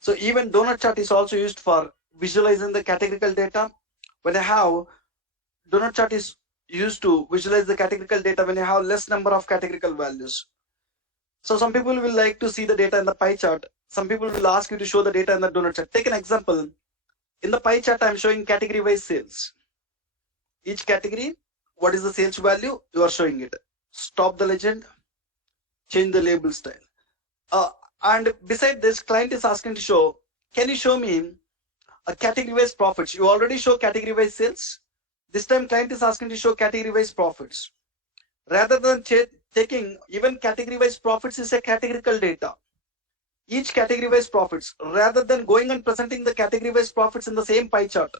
So even donut chart is also used for visualizing the categorical data. When I have donut chart is used to visualize the categorical data when you have less number of categorical values. So some people will like to see the data in the pie chart. Some people will ask you to show the data in the donut chart. Take an example. In the pie chart, I'm showing category wise sales. Each category, what is the sales value? You are showing it. Stop the legend, change the label style. And beside this, client is asking to show, can you show me a category wise profits? You already show category wise sales. This time client is asking to show category wise profits. Rather than taking even category wise profits is a categorical data. Each category wise profits, rather than going and presenting the category wise profits in the same pie chart,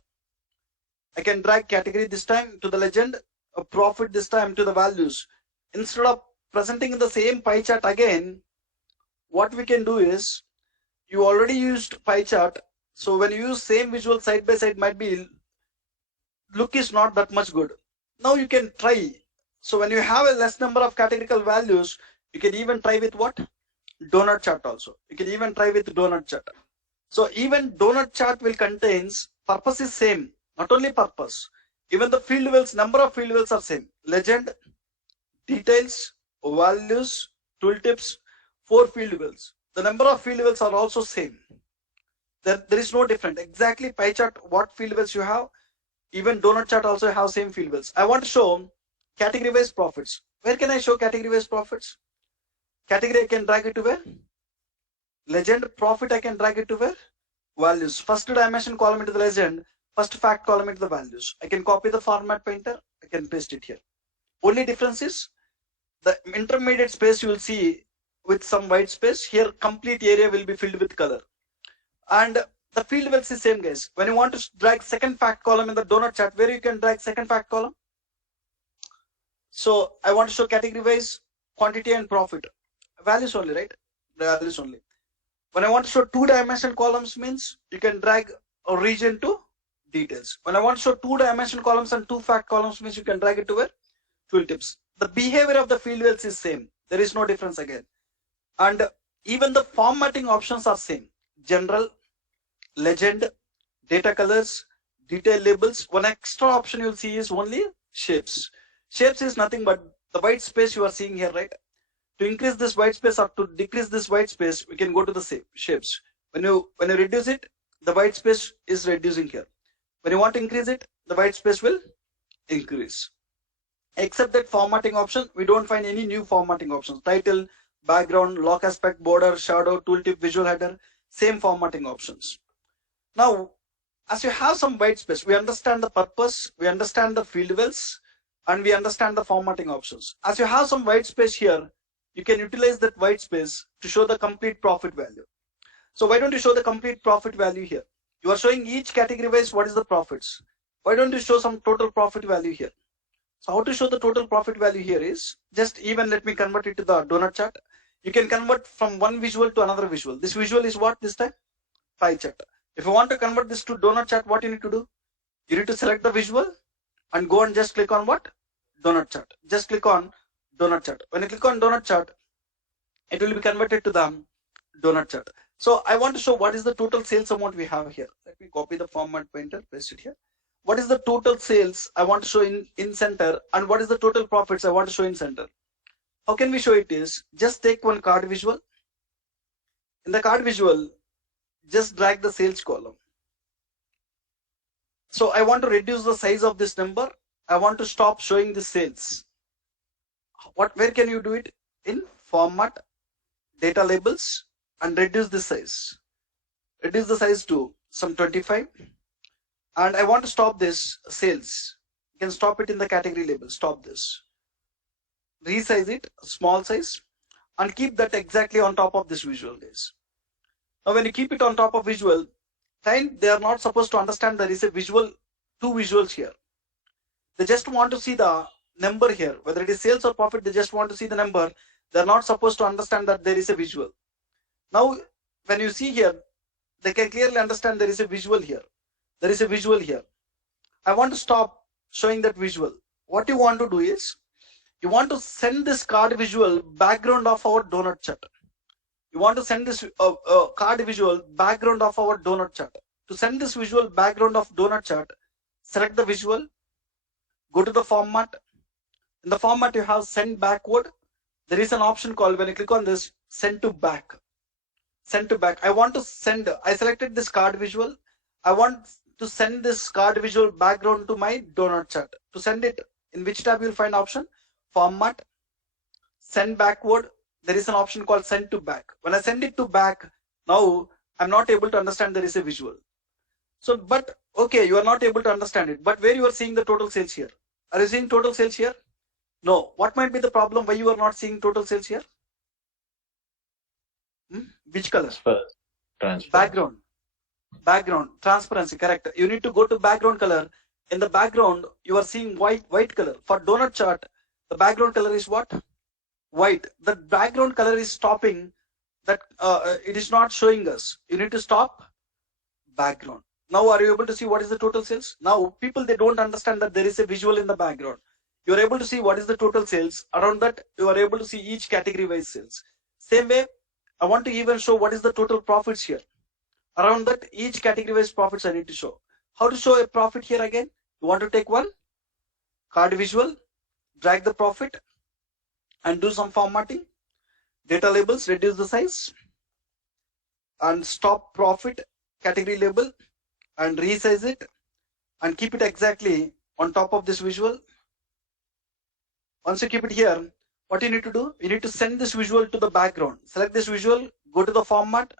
I can drag category this time to the legend, a profit this time to the values. Instead of presenting in the same pie chart again, what we can do is, you already used pie chart, so when you use same visual side by side, might be look is not that much good. Now you can try. So when you have a less number of categorical values, you can even try with what? Donut chart also. You can even try with donut chart. So even donut chart will contains, purpose is same, not only purpose. Even the field wells, number of field wells are same. Legend, details, values, tooltips, 4 field wells. The number of field wells are also same. There is no different. Exactly pie chart, what field wells you have, even donut chart also have same field wells. I want to show category wise profits. Where can I show category wise profits? Category I can drag it to where? Legend. Profit I can drag it to where? Values. First dimension column into the legend, first fact column into the values. I can copy the format painter, I can paste it here. Only difference is the intermediate space you will see with some white space. Here complete area will be filled with color. And the field wells is same, guys. When you want to drag second fact column in the donut chart, where you can drag second fact column? So I want to show category wise quantity and profit. Values only, right? Values only. When I want to show 2-dimension columns means you can drag a region to details. When I want to show 2-dimension columns and 2 fact columns means you can drag it to where? Tooltips. The behavior of the field wells is same. There is no difference again. And even the formatting options are same. General, legend, data colors, detail labels. One extra option you'll see is only shapes. Shapes is nothing but the white space you are seeing here, right? To increase this white space or to decrease this white space, we can go to the shapes. When you reduce it, the white space is reducing here. When you want to increase it, the white space will increase. Except that formatting option, we don't find any new formatting options. Title, background, lock aspect, border, shadow, tooltip, visual header, same formatting options. Now, as you have some white space, we understand the purpose, we understand the field wells, and we understand the formatting options. As you have some white space here, you can utilize that white space to show the complete profit value. So why don't you show the complete profit value here? You are showing each category wise what is the profits. Why don't you show some total profit value here? So how to show the total profit value here is, just even let me convert it to the donut chart. You can convert from one visual to another visual. This visual is what this time? Pie chart. If you want to convert this to donut chart, what you need to do? You need to select the visual and go and just click on what? Donut chart. Just click on donut chart. When you click on donut chart, it will be converted to the donut chart. So I want to show what is the total sales amount we have here. Let me copy the format painter, paste it here. What is the total sales I want to show in center, and what is the total profits I want to show in center? How can we show it is, just take one card visual. In the card visual, just drag the sales column. So I want to reduce the size of this number. I want to stop showing the sales. Where can you do it? In format, data labels, and reduce the size. Reduce the size to some 25. And I want to stop this sales. You can stop it in the category label. Stop this. Resize it, small size, and keep that exactly on top of this visual, guys. Now when you keep it on top of visual, they are not supposed to understand there is a visual, 2 visuals here. They just want to see the number here, whether it is sales or profit. They just want to see the number. They're not supposed to understand that there is a visual. Now when you see here, they can clearly understand there is a visual here. There is a visual here. I want to stop showing that visual. What you want to do is, you want to send this card visual background of our donut chart. You want to send this card visual background of our donut chart. To send this visual background of donut chart, select the visual, go to the format. In the format, you have send backward. There is an option called, when you click on this, send to back. Send to back. I want to send, I selected this card visual. I want to send this card visual background to my donut chart. To send it, in which tab you'll find option? Format, send backward. There is an option called send to back. When I send it to back, now I'm not able to understand there is a visual. So, but okay, you are not able to understand it. But where you are seeing the total sales here? Are you seeing total sales here? No. What might be the problem? Why you are not seeing total sales here? Which color? Background. Background. Transparency. Correct. You need to go to background color. In the background, you are seeing white color. For donut chart, the background color is what? White. The background color is stopping that. It is not showing us. You need to stop background. Now, are you able to see what is the total sales? Now, people, they don't understand that there is a visual in the background. You are able to see what is the total sales. Around that, you are able to see each category wise sales. Same way, I want to even show what is the total profits here. Around that, each category wise profits I need to show. How to show a profit here again? You want to take one card visual, drag the profit and do some formatting. Data labels, reduce the size and stop profit category label and resize it and keep it exactly on top of this visual. Once you keep it here, what you need to do, you need to send this visual to the background. Select this visual, go to the format,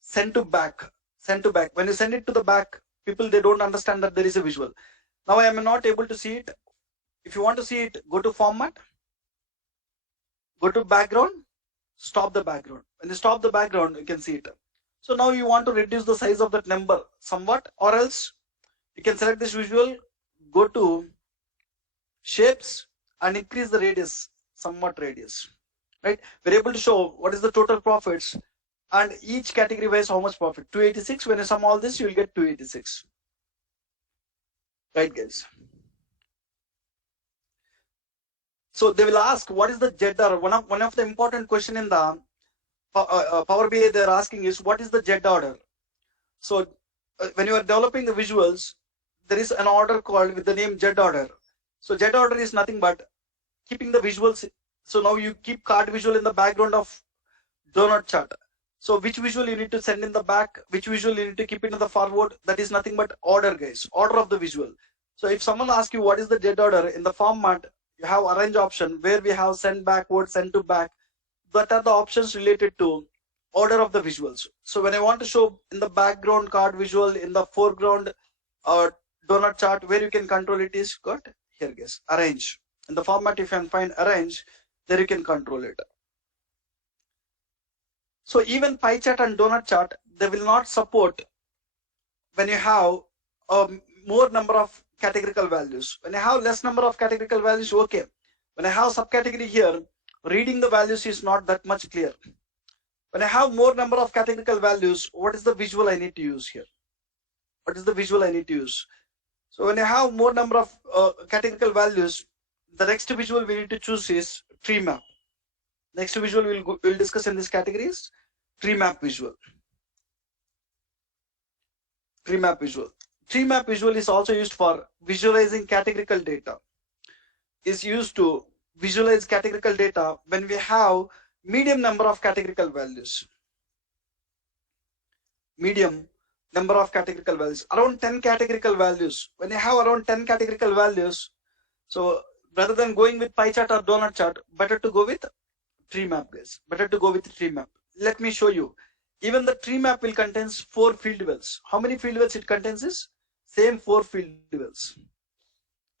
send to back, send to back. When you send it to the back, people, they don't understand that there is a visual. Now I am not able to see it. If you want to see it, go to format, go to background, stop the background. When you stop the background, you can see it. So now you want to reduce the size of that number somewhat, or else you can select this visual, go to shapes and increase the radius, somewhat radius, right? We're able to show what is the total profits and each category wise how much profit. 286. When you sum all this, you will get 286. Right, guys? So they will ask, what is the JED? One of the important question in the Power BI they're asking is, what is the JED order? So when you are developing the visuals, there is an order called with the name JED order. So JED order is nothing but keeping the visuals. So now you keep card visual in the background of donut chart. So which visual you need to send in the back, which visual you need to keep it in the forward, that is nothing but order, guys, order of the visual. So if someone asks you what is the JED order, in the format, you have arrange option where we have send backward, send to back. That are the options related to order of the visuals. So when I want to show in the background card visual, in the foreground donut chart, where you can control it is got here, guys, arrange. In the format, if you can find arrange, there you can control it. So even pie chart and donut chart, they will not support when you have more number of categorical values. When I have less number of categorical values, okay. When I have subcategory here, reading the values is not that much clear. When I have more number of categorical values, what is the visual I need to use here? What is the visual I need to use? So when I have more number of categorical values, the next visual we need to choose is tree map. Next visual we'll discuss in this category is tree map visual. Tree map visual. Tree map visual is also used for visualizing categorical data. Is used to visualize categorical data when we have medium number of categorical values. Medium number of categorical values, around 10 categorical values. When you have around 10 categorical values, so rather than going with pie chart or donut chart, better to go with tree map, guys. Better to go with tree map. Let me show you. Even the tree map will contains 4 field wells. How many field wells it contains is same 4 field wells.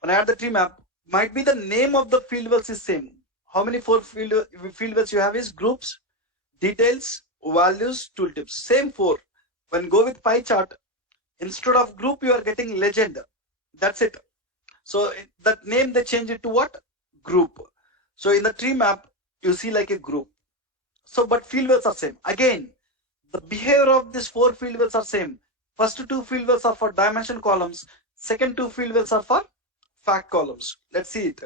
When I add the tree map, might be the name of the field wells is same. How many 4 field wells you have is groups, details, values, tooltips. Same 4. When go with pie chart, instead of group you are getting legend. That's it. So that name they change it to what? Group. So in the tree map you see like a group. So but field wells are same. Again, the behavior of these 4 field wells are same. First 2 field wells are for dimension columns. Second 2 field wells are for fact columns. Let's see it.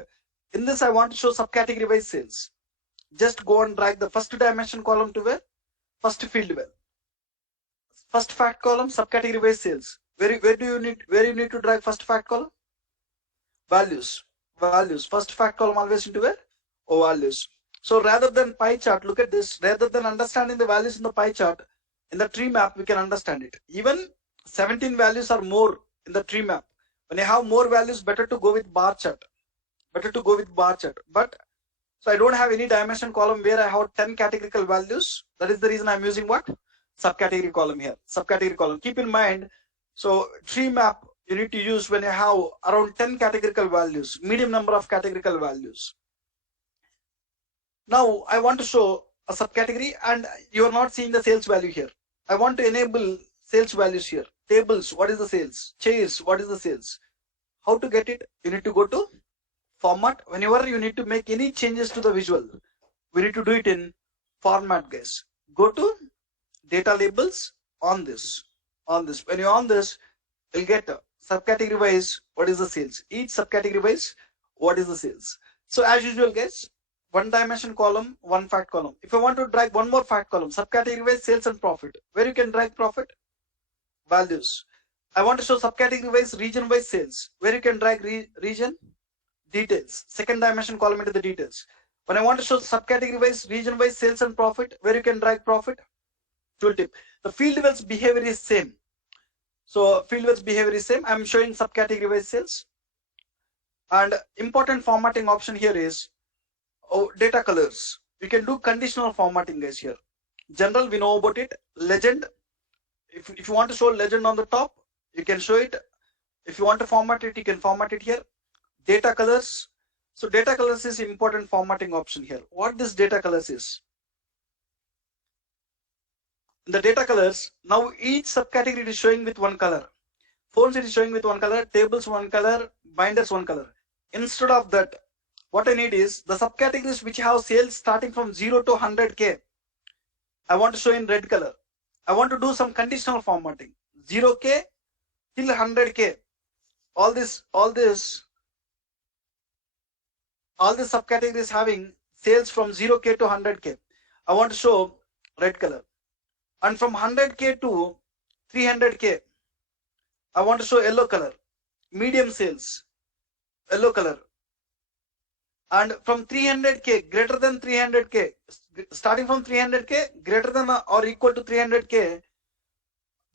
In this I want to show subcategory wise sales. Just go and drag the first dimension column to where? first field well. First fact column, subcategory wise sales. Where you need to drag first fact column? Values. First fact column always into where? Oh, values. So rather than pie chart, look at this. Rather than understanding the values in the pie chart, in the tree map, we can understand it. Even 17 values are more in the tree map. When you have more values, better to go with bar chart. But so I don't have any dimension column where I have 10 categorical values. That is the reason I'm using what? Subcategory column here. Subcategory column. Keep in mind, so tree map you need to use when you have around 10 categorical values, medium number of categorical values. Now I want to show a subcategory and you are not seeing the sales value here. I want to enable sales values here. Tables, what is the sales? Chairs, what is the sales? How to get it? You need to go to format. Whenever you need to make any changes to the visual, we need to do it in format, guys. Go to data labels on this. When you're on this, you'll get subcategory wise what is the sales. Each subcategory wise what is the sales. So as usual, guys, one dimension column, one fact column. If I want to drag one more fact column, subcategory wise sales and profit, where you can drag profit? Values. I want to show subcategory wise region wise sales, where you can drag region? Details. Second dimension column into the details. When I want to show subcategory wise region wise sales and profit, where you can drag profit? Tooltip. The field wells behavior is same. So field wells behavior is same. I'm showing subcategory wise sales. And important formatting option here is data colors. We can do conditional formatting, guys, here. General, we know about it. Legend. If you want to show legend on the top, you can show it. If you want to format it, you can format it here. Data colors. So data colors is important formatting option here. What this data colors is? In the data colors, now each subcategory is showing with one color. Phones it is showing with one color, tables one color, binders one color. Instead of that, what I need is the subcategories which have sales starting from 0 to 100K. I want to show in red color. I want to do some conditional formatting. 0K till 100K. All this subcategories having sales from 0K to 100K. I want to show red color. And from 100K to 300K, I want to show yellow color. Medium sales, yellow color. And from 300K, greater than 300K, starting from 300K, greater than or equal to 300K,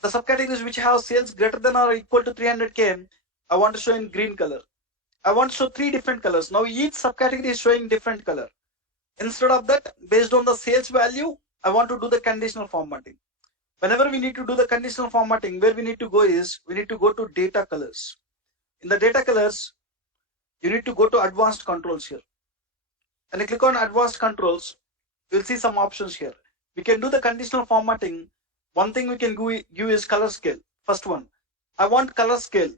the subcategories which have sales greater than or equal to 300K, I want to show in green color. I want to show 3 different colors. Now each subcategory is showing different color. Instead of that, based on the sales value, I want to do the conditional formatting. Whenever we need to do the conditional formatting, where we need to go is, we need to go to data colors. In the data colors, you need to go to advanced controls here. And you click on advanced controls, you'll see some options here. We can do the conditional formatting. One thing we can give is color scale. First one, I want color scale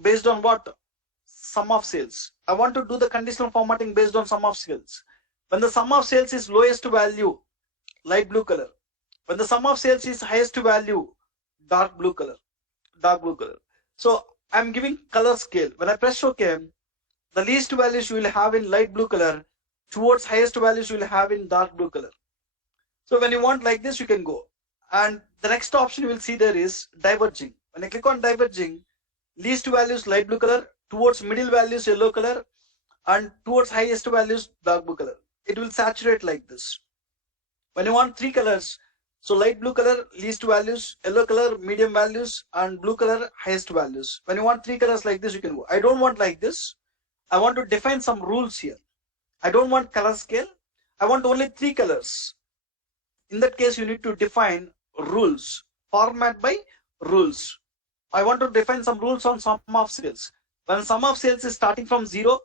based on what? Sum of sales. I want to do the conditional formatting based on sum of sales. When the sum of sales is lowest value, light blue color. When the sum of sales is highest value, dark blue color. So I'm giving color scale. When I press OK, the least values you will have in light blue color, towards highest values you will have in dark blue color. So when you want like this, you can go. And the next option you will see there is diverging. When I click on diverging, least values light blue color, towards middle values yellow color, and towards highest values dark blue color. It will saturate like this. When you want 3 colors, so light blue color least values, yellow color medium values, and blue color highest values. When you want 3 colors like this, you can go. I don't want like this. I want to define some rules here. I don't want color scale. I want only 3 colors. In that case, you need to define rules. Format by rules. I want to define some rules on sum of sales. When sum of sales is starting from 0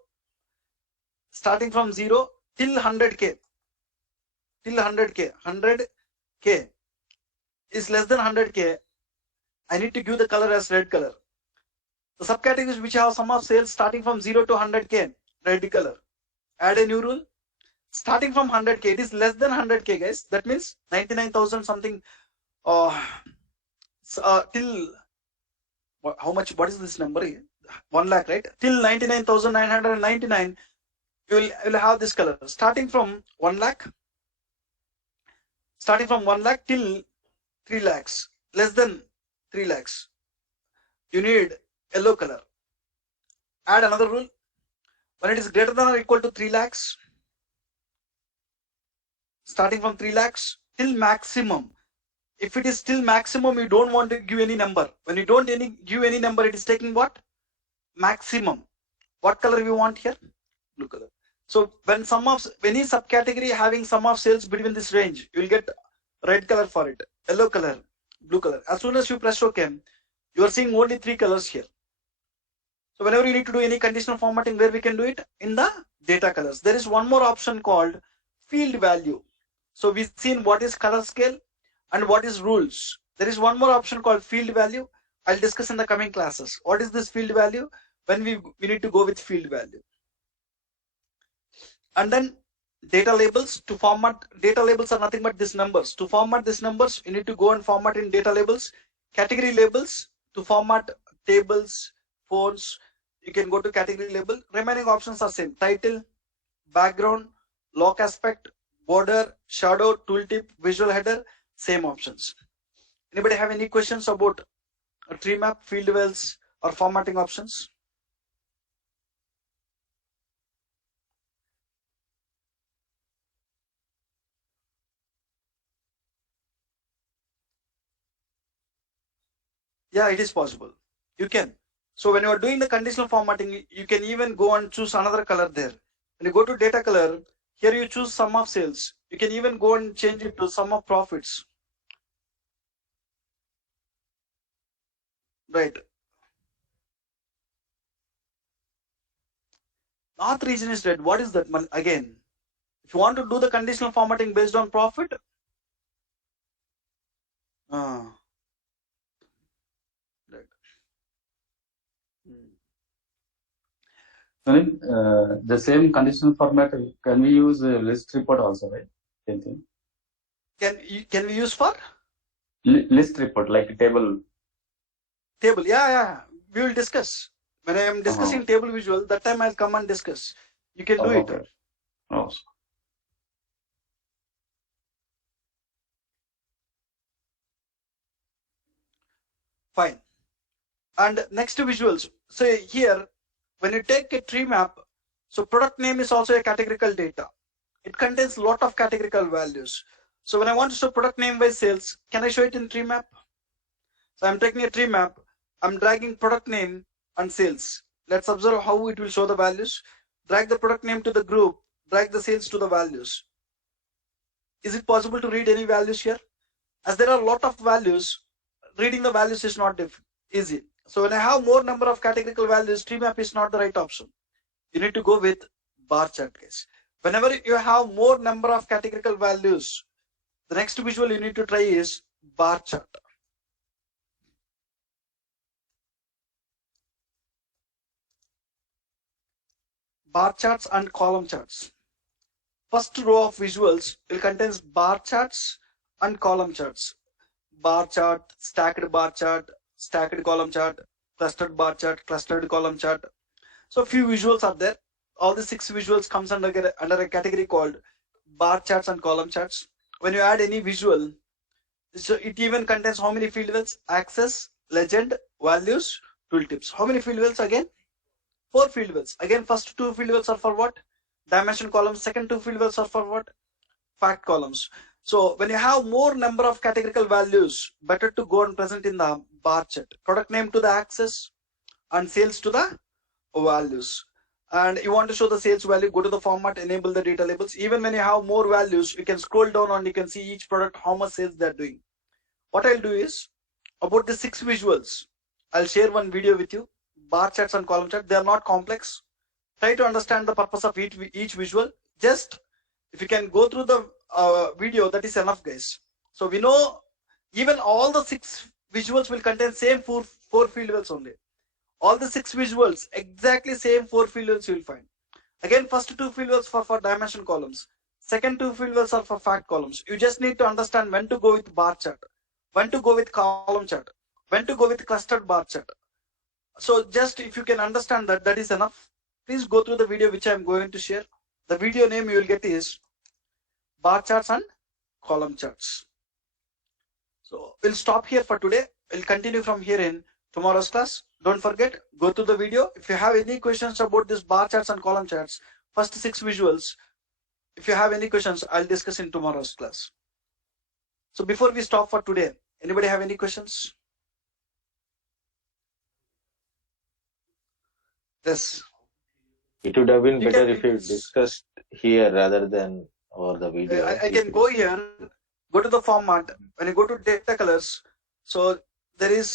till 100K. Till 100K is less than 100K. I need to give the color as red color. The subcategories which have sum of sales starting from 0 to 100K, red color. Add a new rule. Starting from 100K, it is less than 100K, guys. That means 99,000 something. Till how much? What is this number? 1 lakh, right? Till 99,999, you will have this color. Starting from 1 lakh Starting from 1 lakh till 3 lakhs. Less than 3 lakhs. You need yellow color. Add another rule. When it is greater than or equal to 3 lakhs, starting from 3 lakhs till maximum. If it is still maximum, you don't want to give any number. When you don't give any number, it is taking what? Maximum. What color we want here? Blue color. So when any subcategory having sum of sales between this range, you will get red color for it, yellow color, blue color. As soon as you press OK, you are seeing only 3 colors here. So whenever you need to do any conditional formatting, where we can do it? In the data colors. There is one more option called field value. So we've seen what is color scale and what is rules. There is one more option called field value. I'll discuss in the coming classes. What is this field value? When we need to go with field value. And then data labels. To format data labels are nothing but these numbers. To format these numbers, you need to go and format in data labels. Category labels, to format tables, phones, you can go to category label. Remaining options are same: title, background, lock aspect, border, shadow, tooltip, visual header, same options. Anybody have any questions about a tree map, field wells, or formatting options? Yeah, it is possible. You can. So when you are doing the conditional formatting, you can even go and choose another color there. When you go to data color, here you choose sum of sales. You can even go and change it to sum of profits. Right. North region is red. What is that? Again, if you want to do the conditional formatting based on profit, right. The same conditional format, can we use a list report also, right? Same thing. Can we use for list report, like a table? Table, yeah. We will discuss. When I am discussing table visual, that time I'll come and discuss. You can do it. Oh. Fine. And next to visuals. So here, when you take a tree map, so product name is also a categorical data. It contains a lot of categorical values. So when I want to show product name by sales, can I show it in tree map? So I'm taking a tree map. I'm dragging product name and sales. Let's observe how it will show the values. Drag the product name to the group. Drag the sales to the values. Is it possible to read any values here? As there are a lot of values, reading the values is not easy. So when I have more number of categorical values, tree map is not the right option. You need to go with bar chart, guys. Whenever you have more number of categorical values, the next visual you need to try is bar chart. Bar charts and column charts. First row of visuals will contain bar charts and column charts. Bar chart, stacked column chart, clustered bar chart, clustered column chart. So few visuals are there. All the 6 visuals comes under a category called bar charts and column charts. When you add any visual, so it even contains how many field wells? Access, legend, values, tooltips. How many field wells again? 4 field wells. Again, first 2 field wells are for what? Dimension columns. Second 2 field wells are for what? Fact columns. So when you have more number of categorical values, better to go and present in the bar chart. Product name to the access and sales to the values. And you want to show the sales value, go to the format, enable the data labels. Even when you have more values, you can scroll down and you can see each product, how much sales they're doing. What I'll do is, about the 6 visuals, I'll share one video with you. Bar charts and column chart, they are not complex. Try to understand the purpose of each visual. Just if you can go through the video, that is enough, guys. So we know even all the 6 visuals will contain same 4 field wells only. All the 6 visuals, exactly same 4 field wells you will find. Again, first 2 field wells for dimension columns. Second 2 field wells are for fact columns. You just need to understand when to go with bar chart, when to go with column chart, when to go with clustered bar chart. So just if you can understand that, that is enough. Please go through the video which I am going to share. The video name you will get is bar charts and column charts. So we'll stop here for today. We'll continue from here in tomorrow's class. Don't forget, go to the video. If you have any questions about this bar charts and column charts, first 6 visuals, if you have any questions, I'll discuss in tomorrow's class. So before we stop for today, anybody have any questions? Yes. It would have been You better can- if you discussed here rather than over the video. I can go here, go to the format. When you go to data colors, so there is